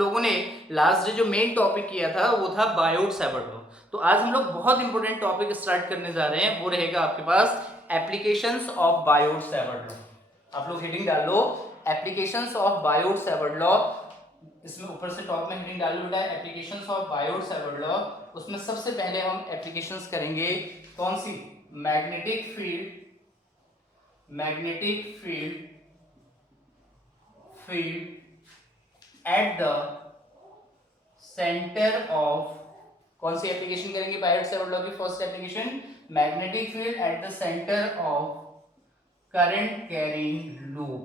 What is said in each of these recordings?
लोगों ने last day जो मेन टॉपिक किया था वो था बायोट-सावर्ट लॉ। तो आज हम लोग बहुत इंपॉर्टेंट टॉपिक स्टार्ट करने जा रहे हैं, वो रहेगा आपके पास एप्लीकेशंस ऑफ बायोट-सावर्ट लॉ। आप लोग हेडिंग डाल लो एप्लीकेशंस ऑफ बायोट-सावर्ट लॉ। इसमें ऊपर से टॉप में हेडिंग डाल लो बेटा एप्लीकेशंस ऑफ बायोट-सावर्ट लॉ। उसमें सबसे पहले हम एप्लीकेशंस करेंगे कौन सी? Magnetic field at the centre of, कौन सी एप्लीकेशन करेंगे बायोट-सावर्ट लॉ की? First application magnetic field at the centre of current carrying loop.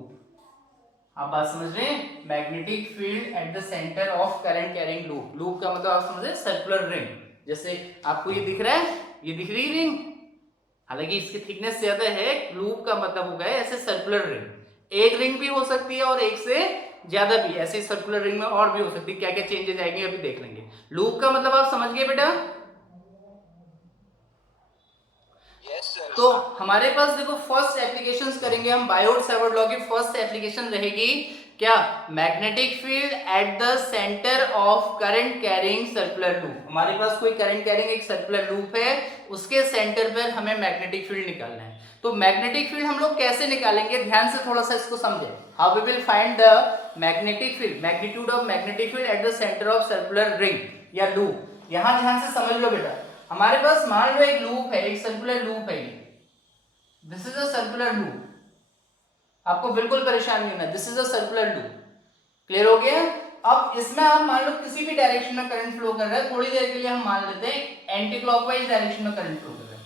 आप बात समझ रहे हैं? Magnetic field at the centre of current carrying loop. Loop का मतलब आप समझ रहे? Circular ring. जैसे आपको ये दिख रहा है, ये दिख रही रिंग, हालांकि इसकी थिकनेस ज्यादा है। लूप का मतलब होगा ऐसे सर्कुलर रिंग। एक रिंग भी हो सकती है और एक से ज्यादा भी। ऐसे सर्कुलर रिंग में और भी हो सकती है, क्या क्या चेंजेस आएंगे अभी देख लेंगे। लूप का मतलब आप समझ गए बेटा? तो हमारे पास देखो फर्स्ट एप्लीकेशंस करेंगे हम बायोट-सावर्ट लॉ की। फर्स्ट एप्लीकेशन रहेगी क्या? Magnetic field at the centre of current carrying circular loop. हमारे पास कोई करंट कैरिंग एक सर्कुलर लूप है, उसके सेंटर पर हमें मैग्नेटिक फील्ड निकालना है। तो मैग्नेटिक फील्ड हम लोग कैसे निकालेंगे? ध्यान से थोड़ा सा इसको समझे। How we will find the magnetic field, magnitude of magnetic field at the centre of circular ring या लूप। यहां ध्यान से समझ लो बेटा, हमारे पास मान लो एक लूप है, एक सर्कुलर लूप है। This is a circular loop, आपको बिल्कुल परेशान नहीं होना। This is a circular loop, clear हो गया? अब इसमें आप मान लो किसी भी डायरेक्शन में करंट फ्लो कर रहा है। थोड़ी देर के लिए हम मान लेते हैं एंटी क्लॉकवाइज डायरेक्शन में करंट फ्लो कर रहा है।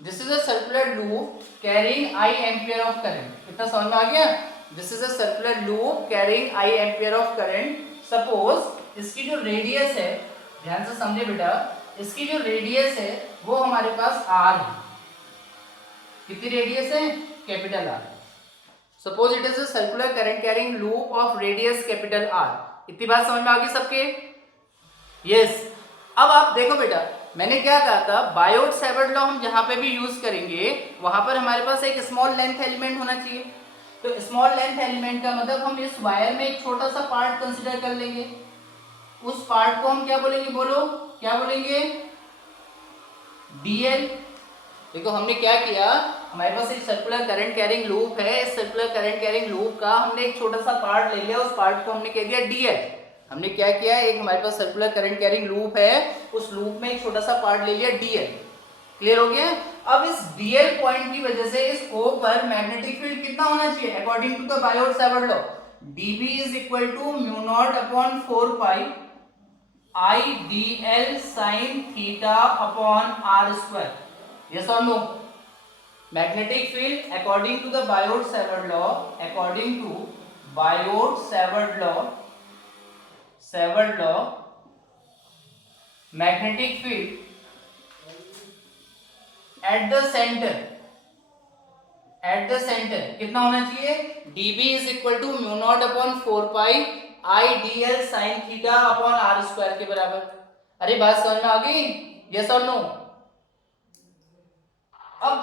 This is a circular loop carrying I ampere of current. इतना समझ में आ गया? This is a circular loop carrying I ampere of current. Suppose इसकी जो रेडियस है, ध्यान से समझे बेटा, इसकी जो रेडियस है वो हमारे पास R है। कितनी रेडियस है? Capital R। Suppose it is a circular current carrying loop of radius capital R। इतनी बात समझ में आ गई सबके? यस। अब आप देखो बेटा, मैंने क्या कहा था, बायोट-सावर्ट लॉ हम जहां पे भी यूज करेंगे वहां पर हमारे पास एक स्मॉल लेंथ एलिमेंट होना चाहिए। तो स्मॉल लेंथ एलिमेंट का मतलब हम इस वायर में एक छोटा सा पार्ट कंसीडर कर लेंगे। उस पार्ट को हम क्या बोलेंगे? बोलो क्या बोलेंगे? डीएल। देखो हमने क्या किया, हमारे पास एक सर्कुलर करंट कैरिंग लूप है। इस सर्कुलर करंट कैरिंग लूप का हमने एक छोटा सा पार्ट ले लिया, उस पार्ट को हमने कह दिया डीएल। हमने क्या किया, एक हमारे पास सर्कुलर करंट कैरिंग लूप है, उस लूप में एक छोटा सा पार्ट ले लिया डीएल। क्लियर हो गया? अब इस डीएल पॉइंट की वजह से इस O पर मैग्नेटिक फील्ड कितना होना चाहिए according to the Biot Savart law? dB is equal to mu not upon 4 pi I dl sin theta upon r square. Yes or no? Magnetic field according to the Biot-Savart law, according to Biot-Savart law, magnetic field at the center कितना होना चाहिए? dB is equal to mu naught upon 4 pi I dl sin theta upon r square के बराबर। अरे बात समझ में आ गई? Yes or no? अब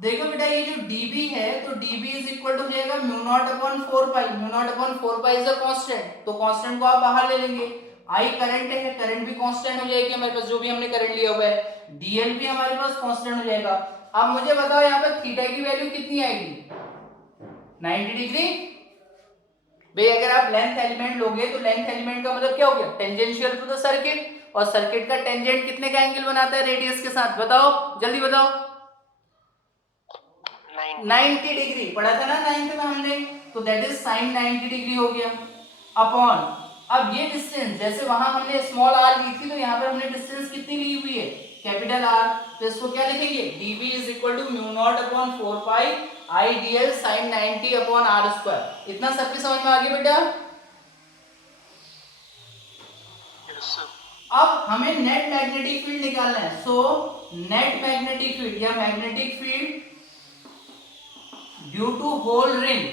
देखो बेटा, ये जो dB है तो dB इज इक्वल टू हो जाएगा mu naught upon 4 pi. Mu naught upon 4 pi is a constant, तो कांस्टेंट को आप बाहर ले लेंगे। I करंट है, करंट भी कांस्टेंट हो जाएगी हमारे पास, जो भी हमने करंट लिया हुआ है। dl भी हमारे पास कांस्टेंट हो जाएगा। अब मुझे बताओ यहाँ पे थीटा की वैल्यू कितनी आएगी? 90 डिग्री। भाई अगर आप लेंथ एलिमेंट लोगे तो लेंथ एलिमेंट का मतलब क्या हो गया? टेंजेंशियल टू द सर्किट, और सर्किट का टेंजेंट कितने का एंगल बनाता है रेडियस के साथ? बताओ जल्दी बताओ। 90 डिग्री पढ़ा था ना 9th में हमने, तो दैट इज साइन 90 डिग्री हो गया अपॉन, अब ये डिस्टेंस जैसे वहां हमने स्मॉल r ली थी तो यहाँ पर हमने डिस्टेंस कितनी ली हुई है? Capital R। तो इसको क्या लिखेंगे? dB is equal to mu not upon 4 pi I dl sin 90 upon r square. इतना सबकी समझ में आ गया बेटा? अब हमें नेट मैग्नेटिक फील्ड निकालना है। सो नेट मैग्नेटिक फील्ड या magnetic field due to whole ring,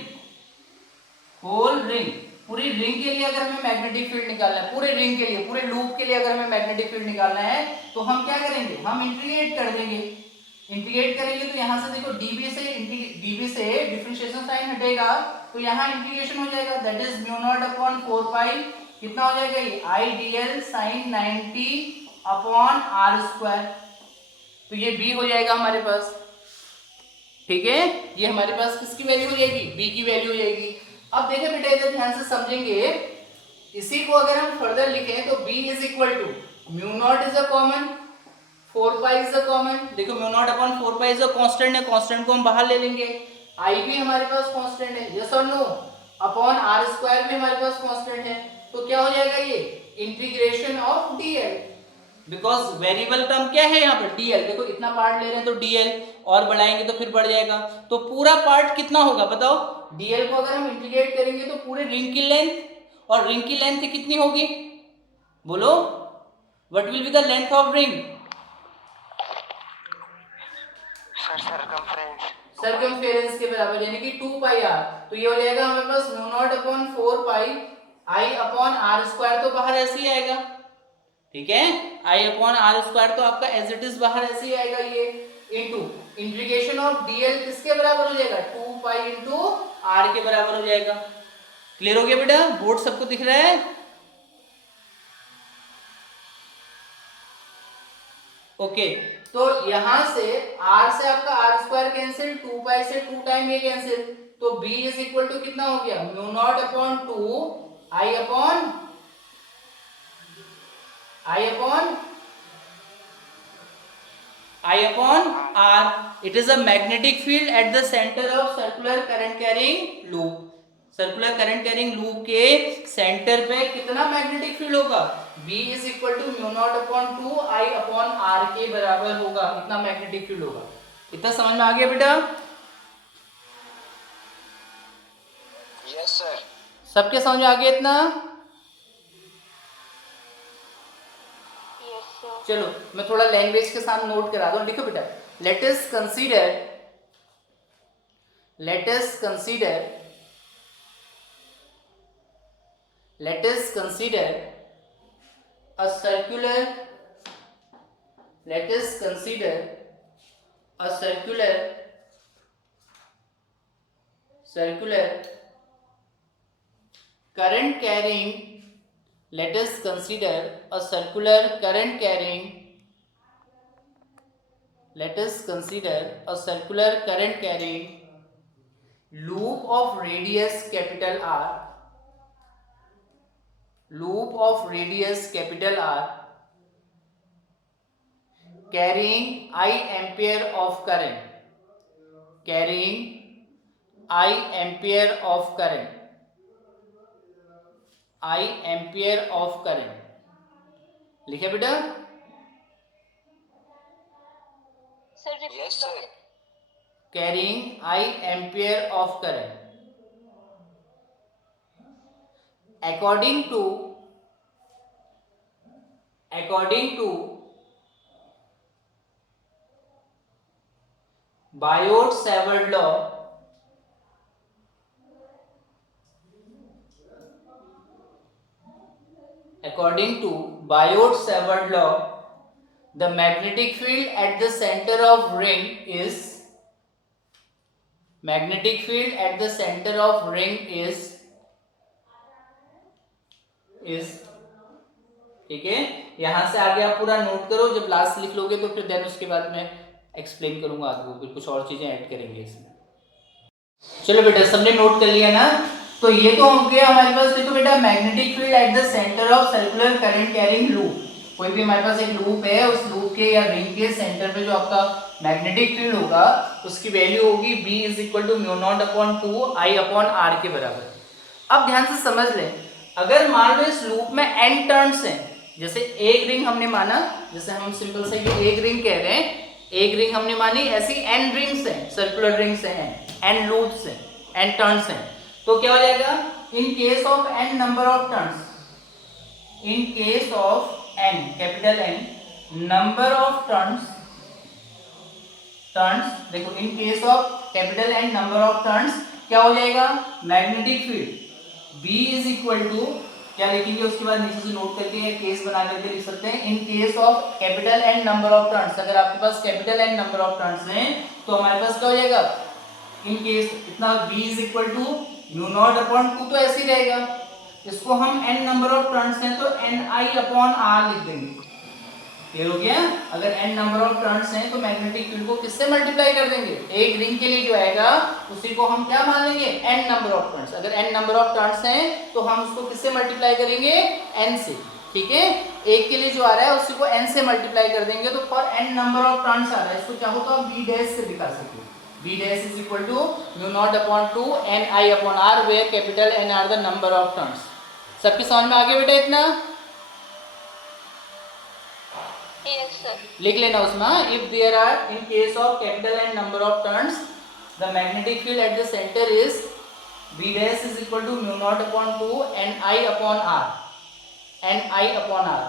पूरी रिंग के लिए अगर हमें मैग्नेटिक फील्ड निकालना है, पूरे रिंग के लिए, पूरे लूप के लिए अगर हमें मैग्नेटिक फील्ड निकालना है तो हम क्या करेंगे? हम इंटीग्रेट कर देंगे। इंटीग्रेट करेंगे तो यहां से देखो dB से डिफरेंशिएशन साइन हटेगा तो यहां इंटीग्रेशन हो जाएगा, that is mu not upon 4 pi कितना हो जाएगा ये I D L sine 90 upon R square, तो ये बी हो जाएगा हमारे पास। ठीक है, ये हमारे पास किसकी वैल्यू हो जाएगी, बी की वैल्यू हो जाएगी। अब देखें बेटा इधर ध्यान से समझेंगे, इसी को अगर हम फर्दर लिखें तो b is equal to mu not is a common, 4 pi is a common. देखो mu not upon 4 pi is a constant है, कांस्टेंट को हम बाहर ले लेंगे, i भी हमारे पास कांस्टेंट है, यस और नो, अपॉन आर स्क्वायर भी हमारे पास कांस्टेंट है, तो क्या हो जाएगा ये integration of dl, because variable term क्या है यहाँ पर dl। देखो इतना पार्ट ले रहे हैं तो dl, और बढ़ाएंगे तो फिर बढ़ जाएगा, तो पूरा पार्ट कितना होगा बताओ, dl को अगर हम इंटीग्रेट करेंगे तो पूरे रिंग की लेंथ, और रिंग की लेंथ कितनी होगी बोलो, what will be the length of ring, circumference के बराबर, यानी कि 2 पाई आर। तो ये हो जाएगा हमारे पास mu not upon 4 pi I upon R square, तो बाहर ऐसे ही आएगा। ठीक है, आई अपॉन आर स्क्वायर तो आपका एज इट इज बाहर ऐसे ही आएगा, ये इनटू इंटीग्रेशन ऑफ डीएल किसके बराबर हो जाएगा, 2 पाई इनटू आर के बराबर हो जाएगा। क्लियर हो गया बेटा, बोर्ड सबको दिख रहा है? ओके, तो यहां से r से आपका आर स्क्वायर कैंसिल, 2 पाई से 2 टाइम ये कैंसिल, तो b इज इक्वल टू कितना हो गया, mu naught upon 2 I upon r। It is a magnetic field at the center of circular current carrying loop. Circular current carrying loop के centre पे कितना magnetic field होगा, B is equal to mu not upon 2 I upon R के बराबर होगा, इतना magnetic field होगा। इतना समझ में आ गया बेटा? Yes sir. सबके समझ में आ गया इतना? Yes sir. चलो मैं थोड़ा लैंग्वेज के साथ नोट करा दूं, लिखो बेटा, let us consider a circular current carrying let us consider a circular current carrying loop of radius capital R, carrying I ampere of current, लिखे बेटा? Sir yes sir. carrying I ampere of current according to Biot-Savart law, the magnetic field at the center of ring is ठीक है, यहां से आगे आप पूरा note करो, जब लास्ट लिख लोगे तो फिर देन उसके बाद मैं एक्सप्लेन करूंगा आगे, फिर कुछ और चीजें ऐड करेंगे इसमें। चलो बेटा सबने नोट कर लिया ना? तो ये तो हो गया हमारे पास, देखो बेटा magnetic field at the centre of circular current carrying loop. कोई भी हमारे पास एक लूप है, उस लूप के या रिंग के सेंटर पे जो आपका मैग्नेटिक फील्ड होगा उसकी वैल्यू होगी B is equal to mu not upon 2 I upon R के बराबर। अब ध्यान से समझ लें, अगर मान लो इस लूप में n टर्न्स हैं, जैसे एक रिंग हमने माना, जैसे हम सिंपल से ये एक रिंग कह रहे हैं, एक रिंग हमने मानी, ऐसी n रिंग्स हैं, सर्कुलर रिंग्स हैं, n लूप्स हैं, n टर्न्स हैं, तो क्या हो जाएगा, in case of n number of turns, in case of n capital N number of turns, देखो in case of capital N number of turns क्या हो जाएगा, magnetic field B is equal to क्या लिखेंगे, उसके बाद नीचे से नोट करके केस बना करके लिख सकते हैं, in case of capital N number of turns. अगर आपके पास capital N number of turns हैं तो हमारे पास क्या हो जाएगा, इन केस इतना B is equal to mu not upon 2 तो ऐसे ही रहेगा, इसको हम n नंबर ऑफ टर्न्स हैं तो ni/r लिख देंगे। क्लियर हो गया? अगर n नंबर ऑफ टर्न्स हैं तो मैग्नेटिक फील्ड को किससे मल्टीप्लाई कर देंगे? एक रिंग के लिए जो आएगा उसी को हम क्या मान लेंगे? n number of turns. अगर n नंबर ऑफ टर्न्स हैं तो हम उसको किससे मल्टीप्लाई करेंगे? n से। ठीक है, एक के लिए जो आ रहा है उसी को n से मल्टीप्लाई कर देंगे तो for n number of turns आ रहा है, इसको चाहो तो आप b डैश से दिखा सकते हो। b dash is equal to μ0/2 ni/r where capital N are the number of turns. सबकी समझ में आ गया बेटा इतना? Yes, sir. लिख लेना उसमें, if there are in case of capital N number of turns the magnetic field at the centre is b dash is equal to μ0/2 ni/r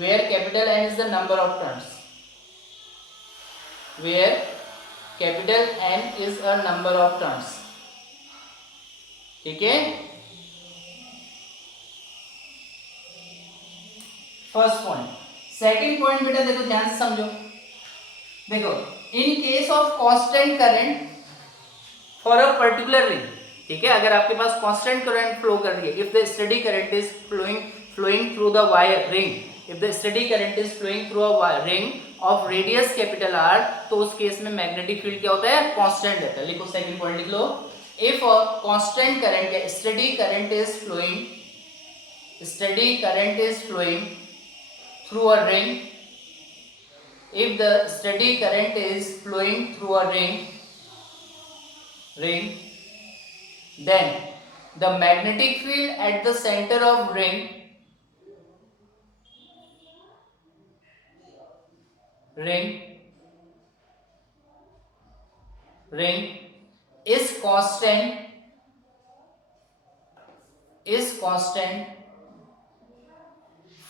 where capital N is the number of turns, where capital N is a number of turns। ठीक है, first point. Second point बेटा देखो ध्यान से समझो। देखो, in case of constant current for a particular ring, ठीक है, अगर आपके पास कांस्टेंट करंट फ्लो कर रही है, if the steady current is flowing through the wire ring, if the steady current is flowing through a wire ring of radius capital R, तो उस case में मैग्नेटिक फील्ड क्या होता है? कांस्टेंट रहता है। लिखो, सेकंड पॉइंट लिख लो, if a constant current या steady current is flowing through a ring, if the steady current is flowing through a ring, then the magnetic field at the center of ring is constant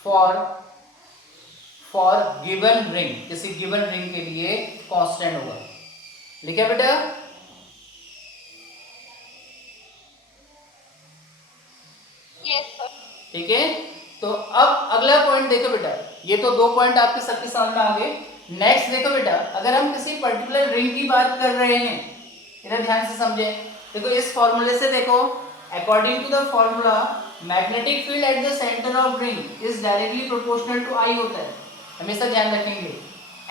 for given ring, किसी given ring के लिए constant होगा। लिखा बेटा? Yes, sir. ठीक है, तो अब अगला पॉइंट देखो बेटा, ये तो दो पॉइंट आपके सबके सामने आ गए। नेक्स्ट देखो बेटा, अगर हम किसी पर्टिकुलर रिंग की बात कर रहे हैं, इधर ध्यान से समझे। देखो, इस फॉर्मूले से देखो, according to the formula magnetic field at the centre of ring is directly proportional to I होता है, हमेशा ध्यान रखेंगे,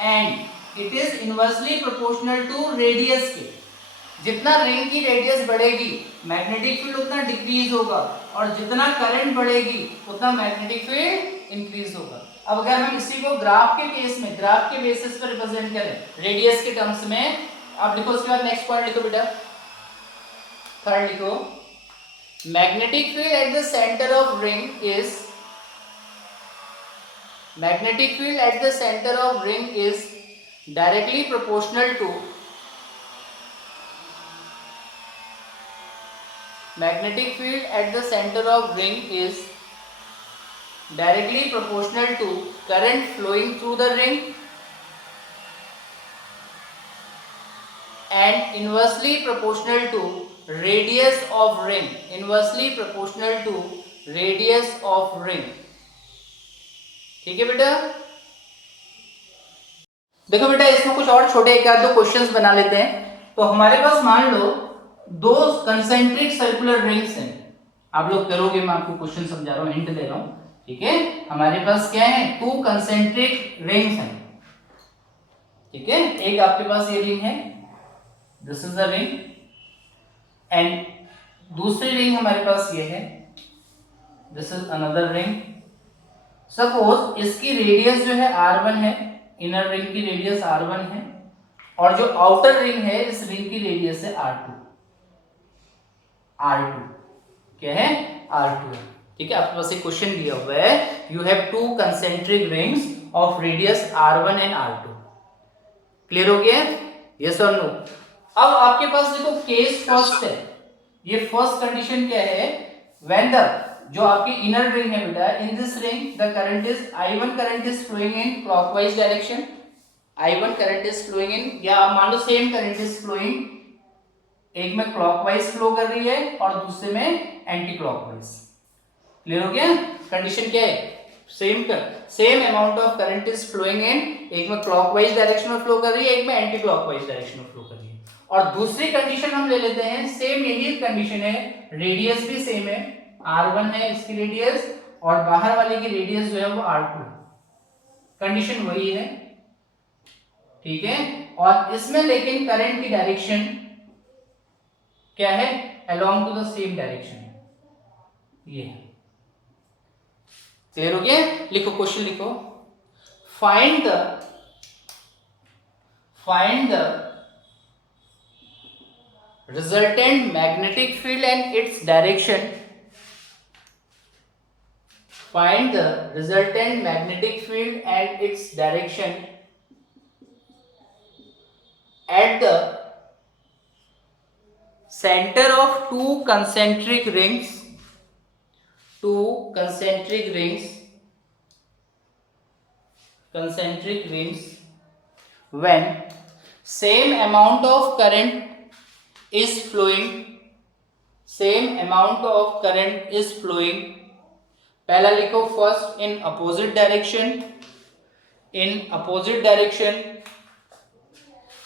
and it is inversely proportional to radius के। जितना रिंग की रेडियस बढ़ेगी मैग्नेटिक फील्ड उतना डिक्रीज होगा, और जितना करंट बढ़ेगी उतना मैग्नेटिक फील्ड इंक्रीज होगा। अब अगर हम इसी को ग्राफ के केस में, ग्राफ के बेसिस पर रिप्रेजेंट करें रेडियस के टर्म्स में, आप लिखो, उसके बाद नेक्स्ट पॉइंट लिखो बेटा, थर्ड लिखो, magnetic field at the centre of ring is directly proportional to magnetic field at the center of ring is directly proportional to current flowing through the ring and inversely proportional to radius of ring, ठीक है बेटा? देखो बेटा, इसमें कुछ और छोटे एक आध दो क्वेश्चंस बना लेते हैं। तो हमारे पास मान लो दो कंसेंट्रिक सर्कुलर रिंग्स हैं, आप लोग करोगे, मैं आपको क्वेश्चन समझा रहा हूँ, हिंट दे रहा हूँ। ठीक है, हमारे पास क्या है? टू कंसेंट्रिक रिंग्स हैं। ठीक है, एक आपके पास ये रिंग है, this is the ring, and दूसरी रिंग हमारे पास ये है, this is another ring. Suppose इसकी रेडियस जो है R1 है, इनर रिंग की रेडियस R1 है, और जो आउटर रिंग है इस रिंग की रेडियस है R2 क्या है? R2 है। ठीक है, आपके पास एक क्वेश्चन दिया हुआ है, you have two concentric rings of radius R1 and R2। Clear हो गया? यस और नो? अब आपके पास देखो केस फर्स्ट है, ये फर्स्ट कंडीशन क्या है? व्हेन द, जो आपकी इनर रिंग है बेटा, in this ring the current is I1 current is flowing in clockwise direction, I1 current is flowing in, या आप मान लो सेम करंट इज फ्लोइंग, एक में क्लॉकवाइज फ्लो कर रही है और दूसरे में एंटी क्लॉकवाइज। क्लियर हो गया? कंडीशन क्या है? Same amount of current is flowing in, एक में क्लॉकवाइज डायरेक्शन में फ्लो कर रही है, एक में एंटी क्लॉकवाइज डायरेक्शन में फ्लो कर रही है। और दूसरी कंडीशन हम ले लेते हैं, सेम यही कंडीशन है, रेडियस भी सेम है r1 है इसकी रेडियस और बाहर वाले की रेडियस जो है वो r2, कंडीशन वही है, ठीक है। और इसमें लेकिन करंट की डायरेक्शन क्या है, along to the same direction, ये है। क्लियर हो गया? लिखो क्वेश्चन लिखो, find the resultant magnetic field and its direction. Find the resultant magnetic field and its direction at the center of two concentric rings. When same amount of current is flowing. पहला लिखो first in opposite direction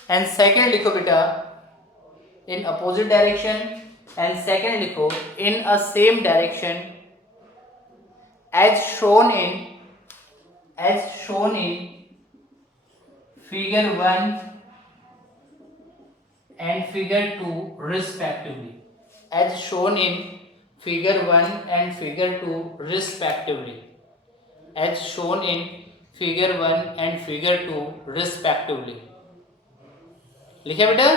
and second लिखो बेटा in opposite direction and second लिखो in a same direction as shown in figure 1 and figure 2 respectively. As shown in figure 1 and figure 2 respectively. As shown in figure 1 and figure 2 respectively. लिखा बेटा?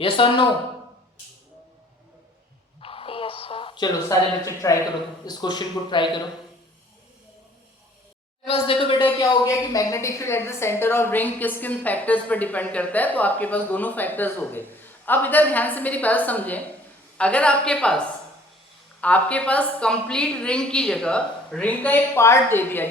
Yes or no? Yes, sir. चलो सारे बच्चे try करो, इस question को try करो। बस देखो बेटा क्या हो गया कि magnetic field at the centre of ring किन फैक्टर्स पर डिपेंड करता है, तो आपके पास दोनों फैक्टर्स हो गए। अब इधर ध्यान से मेरी बात समझें, अगर आपके पास कंप्लीट रिंग की जगह रिंग का एक पार्ट दे दिया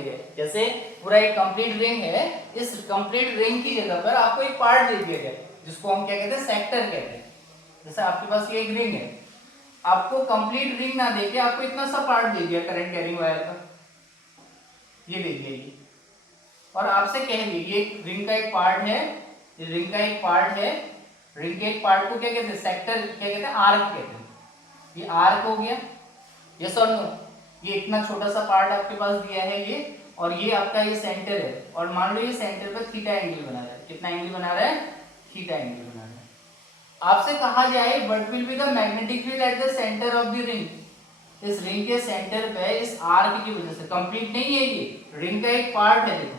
जाए, जैसे पूरा एक कंप्लीट रिंग है, इस कंप्लीट रिंग की जगह पर आपको एक पार्ट दे दिया जाए जिसको हम क्या कहते हैं, सेक्टर कहते हैं। जैसे आपके पास ये एक रिंग है, आपको कंप्लीट रिंग ना देके आपको इतना सा पार्ट दे दिया करंट कैरिंग वायर का, ये दे दिया ये, और आपसे कह दिया ये रिंग का एक पार्ट है, रिंग के एक पार्ट को क्या कहते हैं, सेक्टर क्या कहते हैं, आर्क कहते हैं। ये आर्क हो गया, यस और नो? ये इतना छोटा सा पार्ट आपके पास दिया है ये, और ये आपका ये सेंटर है, और मान लो ये सेंटर पर थीटा एंगल बना रहा है। कितना एंगल बना रहा है? थीटा एंगल बना रहा है। आपसे कहा जाए what will be the magnetic field at the centre of the ring, इस रिंग के सेंटर पे इस आर्क की वजह से, कंप्लीट नहीं है ये, रिंग का एक पार्ट है, देखो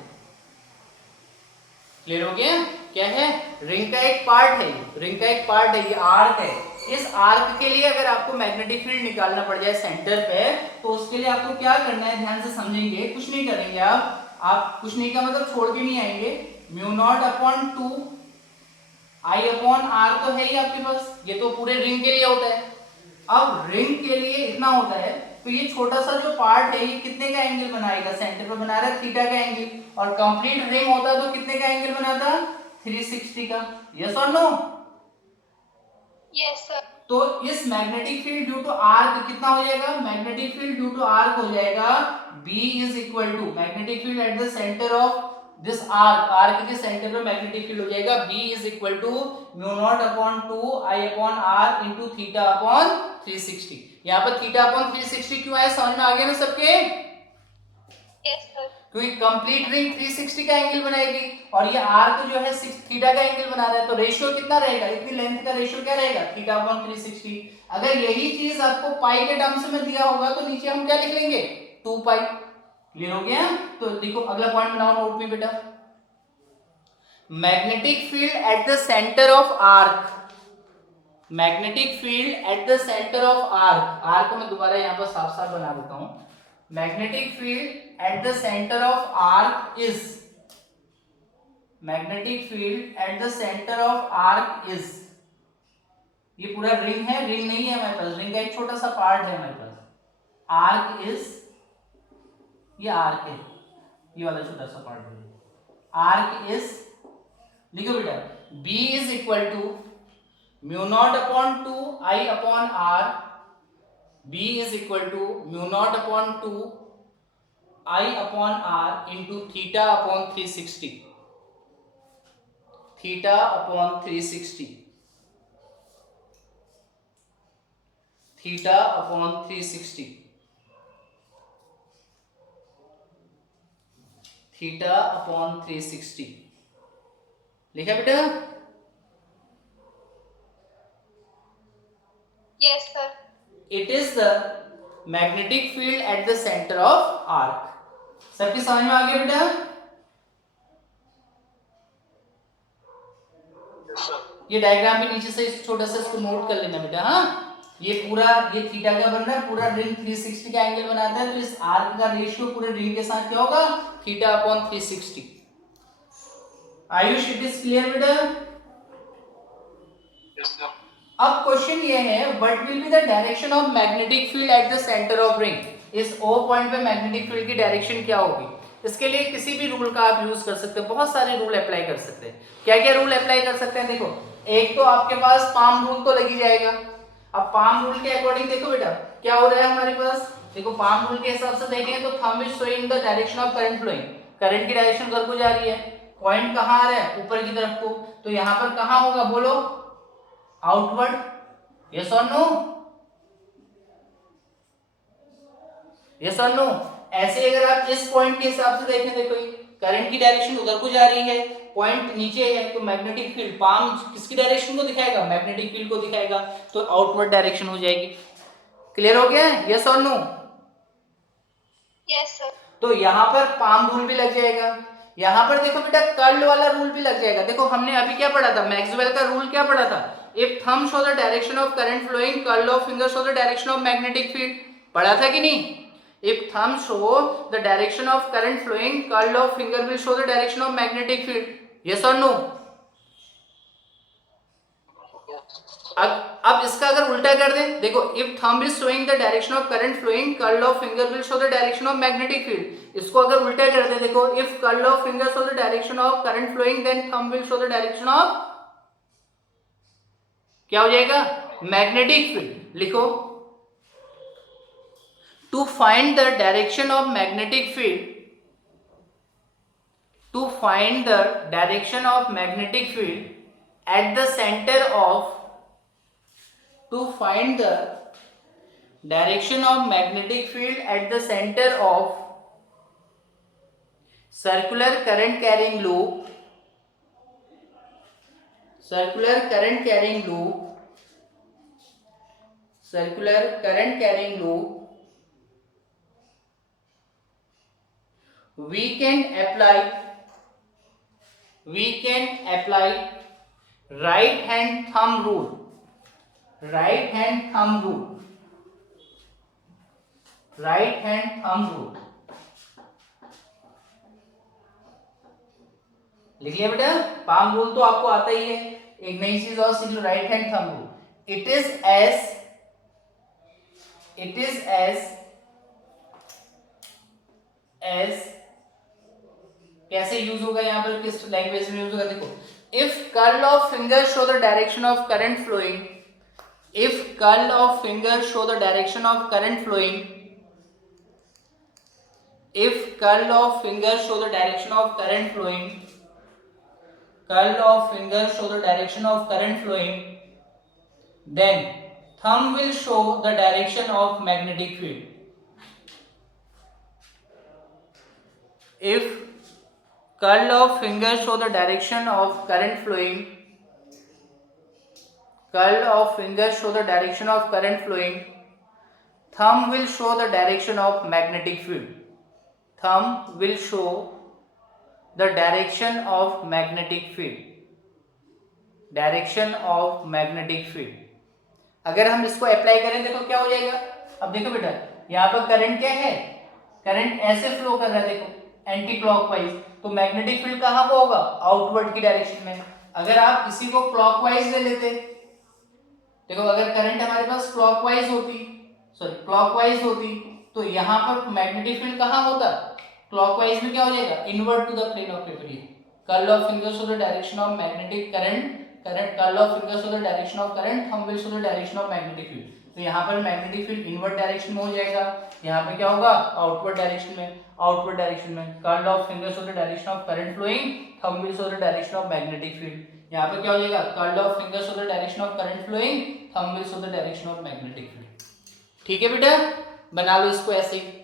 क्लियर हो गया? क्या है? रिंग का एक पार्ट है, ये आर्क है। इस आर्क के लिए अगर आपको मैग्नेटिक फील्ड निकालना पड़ जाए सेंटर पे, तो उसके लिए आपको क्या करना है, ध्यान से समझेंगे, कुछ नहीं करेंगे आप कुछ नहीं का मतलब छोड़ के नहीं आएंगे, म्यू नॉट अपॉन 2 I अपॉन आर तो है ही आपके पास, ये तो पूरे रिंग के लिए होता है। अब रिंग के लिए इतना होता है, तो ये छोटा सा जो पार्ट है ये कितने का एंगल बनाएगा, सेंटर पे बना रहा है थीटा का एंगल, और कंप्लीट रिंग होता तो कितने का एंगल बनाता, 360 का। यस और नो? Yes, sir. तो इस magnetic field due to arc कितना हो जाएगा, magnetic field due to arc हो जाएगा B is equal to magnetic field at the centre of this arc के सेंटर पे मैग्नेटिक फील्ड हो जाएगा B is equal to mu not upon 2 I upon R into theta upon 360। यहाँ पर theta upon 360 क्यों आया, समझ में आ गया ना सबके? Yes, sir. क्योंकि कंप्लीट रिंग 360 का एंगल बनाएगी, और ये आर्क जो है 6 थीटा का एंगल बना रहा है, तो रेशियो कितना रहेगा, इतनी लेंथ का रेशियो क्या रहेगा, थीटा अपॉन 360। अगर यही चीज आपको पाई के टर्म्स में दिया होगा तो नीचे हम क्या लिख लेंगे, 2 पाई। क्लियर हो गया? तो देखो अगला पॉइंट बनाओ नोट में बेटा, magnetic field at the centre of arc, magnetic field at the centre of arc को मैं दोबारा यहाँ पर साफ साफ बना देता हूं। Magnetic field at the centre of arc is, magnetic field at the centre of arc is, ये पूरा रिंग है, रिंग नहीं है हमारे पास, रिंग का एक छोटा सा पार्ट है हमारे पास, आर्क इज, ये आर्क है, ये वाला छोटा सा पार्ट है, आर्क इज, लिखो बेटा, B is equal to mu not upon 2 I upon R, B is equal to mu not upon 2 I upon R into theta upon 360। Theta upon 360, theta upon 360, theta upon 360 लिखा बेटा? Yes, sir. It is the magnetic field at the centre of arc. सबकी समझ में आ गया बेटा? ये diagram के नीचे से छोटा सा इसको नोट कर लेना बेटा। हाँ, ये पूरा ये थीटा का बन रहा है, पूरा रिंग 360 का एंगल बनाता है, तो इस आर्क का रेशियो पूरे रिंग के साथ क्या होगा? Theta upon 360। Ayush, it is clear बेटा? Yes, sir. अब क्वेश्चन ये है, what will be the direction of magnetic field at the centre of ring. इस O पॉइंट पे मैग्नेटिक फील्ड की डायरेक्शन क्या होगी? इसके लिए किसी भी रूल का आप यूज कर सकते हैं, बहुत सारे रूल अप्लाई कर सकते हैं। क्या क्या रूल अप्लाई कर सकते हैं? देखो, एक तो आपके पास पाम रूल तो लगी जाएगा। अब पाम रूल के अकॉर्डिंग देखो बेटा क्या हो रहा है हमारे पास। देखो, पाम रूल के हिसाब से देखें तो thumb is showing the direction of current flowing, current की डायरेक्शन उधर को जा रही है, पॉइंट कहाँ आ रहा है? ऊपर की तरफ को, तो यहाँ पर कहाँ होगा बोलो? आउटवर्ड। यस और नो? यस और नो? ऐसे अगर आप इस पॉइंट के हिसाब से देखें, देखो करंट की डायरेक्शन उधर को जा रही है, पॉइंट नीचे है, तो मैग्नेटिक फील्ड पाम किसकी डायरेक्शन को दिखाएगा? मैग्नेटिक फील्ड को दिखाएगा, तो आउटवर्ड डायरेक्शन हो जाएगी। क्लियर हो गया? यस और नो? Yes, sir. तो यहाँ पर पाम रूल भी लग जाएगा। यहाँ पर देखो बेटा कर्ल वाला रूल भी लग जाएगा। देखो, हमने अभी क्या पढ़ा था? मैक्सवेल का रूल क्या पढ़ा था? If thumb show the direction of current flowing, curl of finger show the direction of magnetic field. पढ़ा था कि नहीं? If thumb show the direction of current flowing, curl of finger will show the direction of magnetic field. Yes और no? अब इसका अगर उल्टा कर दें, देखो, if thumb is showing the direction of current flowing, curl of finger will show the direction of magnetic field. इसको अगर उल्टा कर दें, देखो, if curl of finger show the direction of current flowing, then thumb will show the direction of, क्या हो जाएगा? Magnetic field. लिखो, to find the direction of magnetic field, to find the direction of magnetic field at the centre of, to find the direction of magnetic field at the center of circular current carrying loop, circular current carrying loop, circular current carrying loop, we can apply right hand thumb rule, right hand thumb rule, right hand thumb rule। लिख लिया बेटा? Palm rule तो आपको आता ही है, एक नई चीज और सीख लो, right hand thumb rule. It is as कैसे यूज होगा यहाँ पर, किस लैंग्वेज में यूज होगा? देखो, if curl of finger show the direction of current flowing, if curl of finger show the direction of current flowing, if curl of finger show the direction of current flowing, curl of finger show the direction of current flowing, then thumb will show the direction of magnetic field। if curl of finger show the direction of current flowing, curl of finger show the direction of current flowing, thumb will show the direction of magnetic field, thumb will show the direction of magnetic field, direction of magnetic field। अगर हम इसको apply करें, देखो क्या हो जाएगा। अब देखो बेटा, यहाँ पर करंट क्या है? करंट ऐसे फ्लो कर रहा है, देखो एंटी क्लॉकवाइज, तो मैग्नेटिक फील्ड कहाँ को होगा? आउटवर्ड की डायरेक्शन में। अगर आप इसी को क्लॉकवाइज ले लेते, देखो अगर करंट हमारे पास क्लॉकवाइज होती, तो यहाँ पर मैग्नेटिक फील्ड कहाँ होता? क्लॉकवाइज में क्या हो जाएगा? Invert to the plane of paper. Curl of finger show the direction of magnetic current current, curl of finger show the direction of current, thumb will show the direction of magnetic field. तो यहाँ पर magnetic field inward direction में हो जाएगा, यहाँ पे क्या होगा आउटवर्ड डायरेक्शन में, आउटवर्ड डायरेक्शन में। Curl of finger show the direction of current flowing, thumb will show the direction of magnetic field. यहाँ पे क्या हो जाएगा curl of finger show the direction of current flowing, thumb will show the direction of magnetic field. ठीक है बेटा, बना लो इसको ऐसे ही।